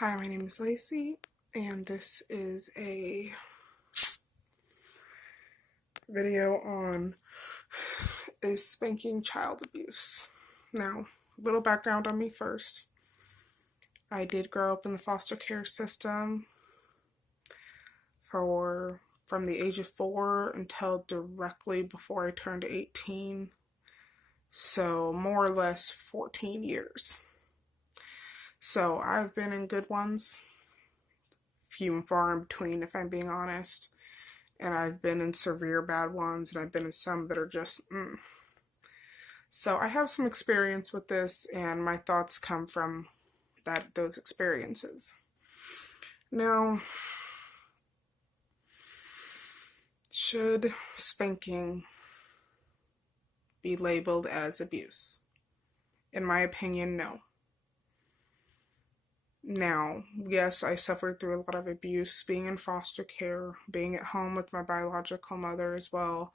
Hi, my name is Lacey, and this is a video on is spanking child abuse. Now, a little background on me first. I did grow up in the foster care system from the age of 4 until directly before I turned 18. So, more or less 14 years. So, I've been in good ones, few and far in between, if I'm being honest. And I've been in severe bad ones, and I've been in some that are just. So I have some experience with this, and my thoughts come from those experiences. Now, should spanking be labeled as abuse? In my opinion, no. Now, yes, I suffered through a lot of abuse being in foster care, being at home with my biological mother as well,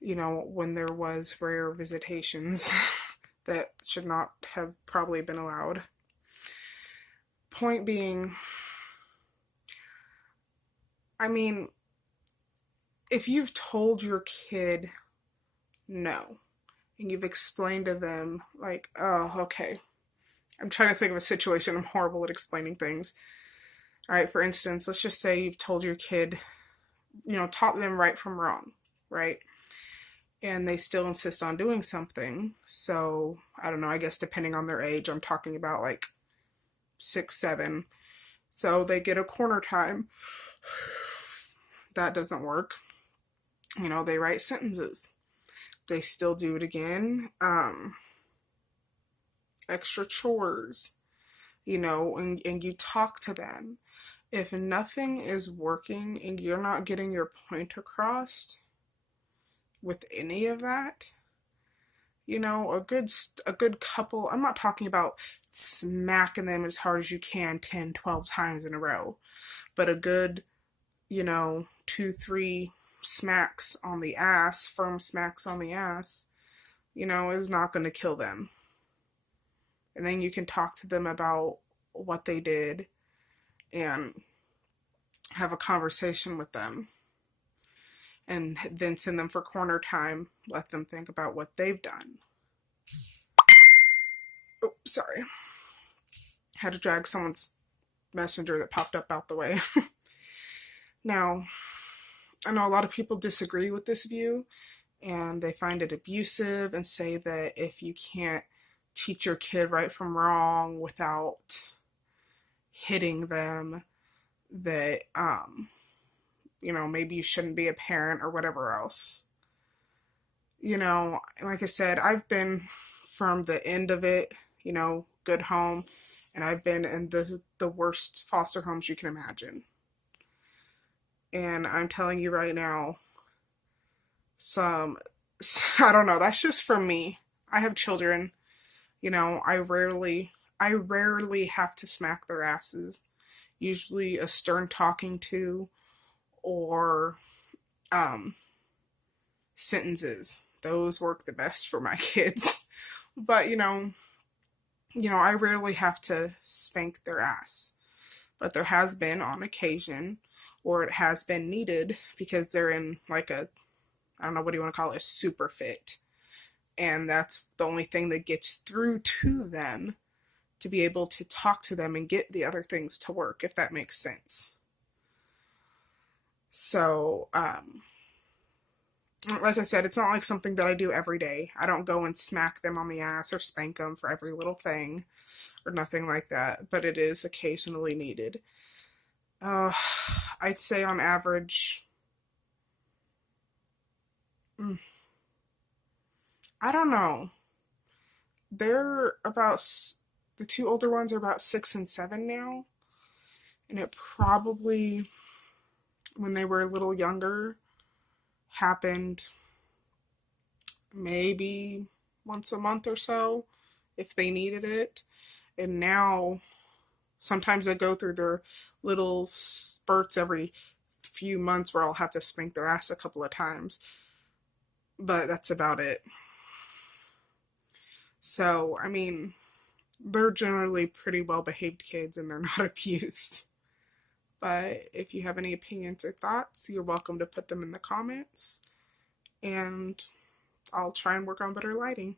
when there was rare visitations that should not have probably been allowed. Point being, if you've told your kid no, and you've explained to them, like, oh, okay, I'm trying to think of a situation, I'm horrible at explaining things. All right, for instance, let's just say you've told your kid, taught them right from wrong, right? And they still insist on doing something. So, I don't know, I guess depending on their age, I'm talking about like 6, 7. So they get a corner time. That doesn't work. They write sentences. They still do it again. Extra chores, and you talk to them. If nothing is working and you're not getting your point across with any of that, a good couple, I'm not talking about smacking them as hard as you can 10, 12 times in a row, but a good, 2, 3 smacks on the ass, firm smacks on the ass, is not going to kill them. And then you can talk to them about what they did and have a conversation with them. And then send them for corner time, let them think about what they've done. Oh, sorry. Had to drag someone's messenger that popped up out the way. Now, I know a lot of people disagree with this view, and they find it abusive and say that if you can't teach your kid right from wrong without hitting them, that, maybe you shouldn't be a parent or whatever else. Like I said, I've been from the end of it, good home, and I've been in the worst foster homes you can imagine. And I'm telling you right now, I don't know, that's just for me. I have children, I rarely have to smack their asses. Usually a stern talking to or sentences. Those work the best for my kids. But, I rarely have to spank their ass. But there has been on occasion, or it has been needed because they're in like I don't know, what do you want to call it, a super fit. And that's the only thing that gets through to them to be able to talk to them and get the other things to work, if that makes sense. So, like I said, it's not like something that I do every day. I don't go and smack them on the ass or spank them for every little thing or nothing like that, but it is occasionally needed. I'd say on average, I don't know. They're about, the 2 older ones are about 6 and 7 now, and it probably, when they were a little younger, happened maybe once a month or so if they needed it. And now sometimes I go through their little spurts every few months where I'll have to spank their ass a couple of times, but that's about it. So, They're generally pretty well behaved kids and they're not abused. But if you have any opinions or thoughts, you're welcome to put them in the comments. And I'll try and work on better lighting.